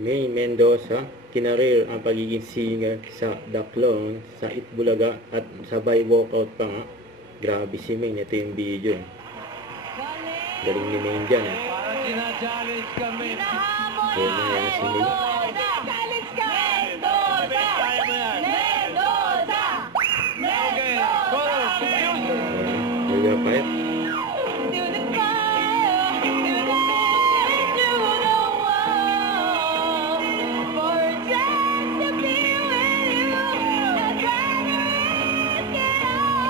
May Mendoza, kinareer ang pagiging singer sa The Clone sa Itbulaga at sabay walkout pa nga. Grabe si Maine, ito yung video. Galing ni Maine dyan eh. Parang sinachallenge kami. Yan na yan si Maine. Challenge ka! Mendoza! Mendoza! Okay, chorus, music. Liga pa eh. To the fire, to the edge, to the wall. For a chance to be with you, I'd rather risk it all.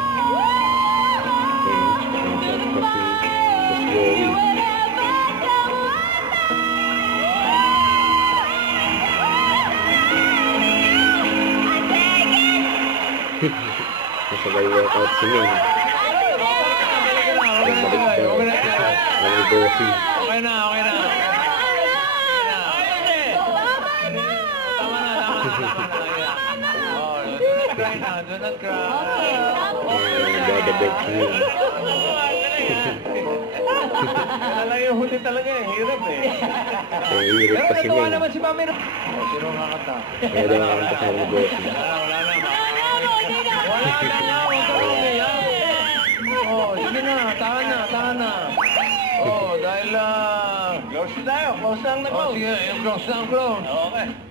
To the fire, Joey. whatever Sabay walkout si Maine. Bumalik daw. Walang bossy. Okay na, okay na. Tama na. Oh, do not cry now, do not cry. Dadabeg si Maine. Kaya yung huli talaga eh, hirap eh. Ay, hirit pa si nagawa Maine. naman si Mami. Oh, sino ang kakanta? Kaya daw ang kasama ni bossy. Wala na. Wala na, huwag ka umiyak. Oh, sige na, tahan na. Oh, dahil close tayo, close lang na close. Oh, sige, yung close na close.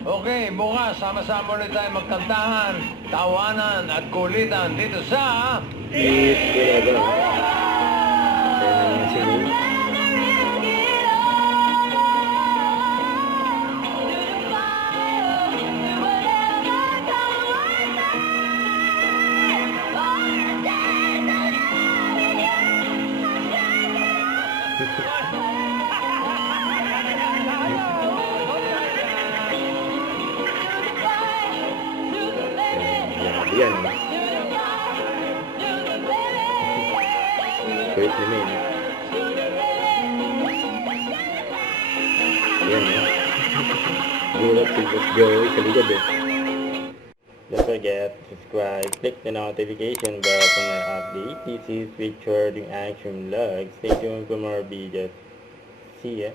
Okay, bukas, sama-sama ulit tayo magkantahan, tawanan at kulitan dito sa... Itbulaga. Kaya naman si Maine. Yan. Wait ni Maine. Yan eh. Gulat si Boss Joey sa likod eh. Don't forget to subscribe, click the notification bell for my update. This is Richard yung Action Vlog. Stay tuned for more videos. See ya.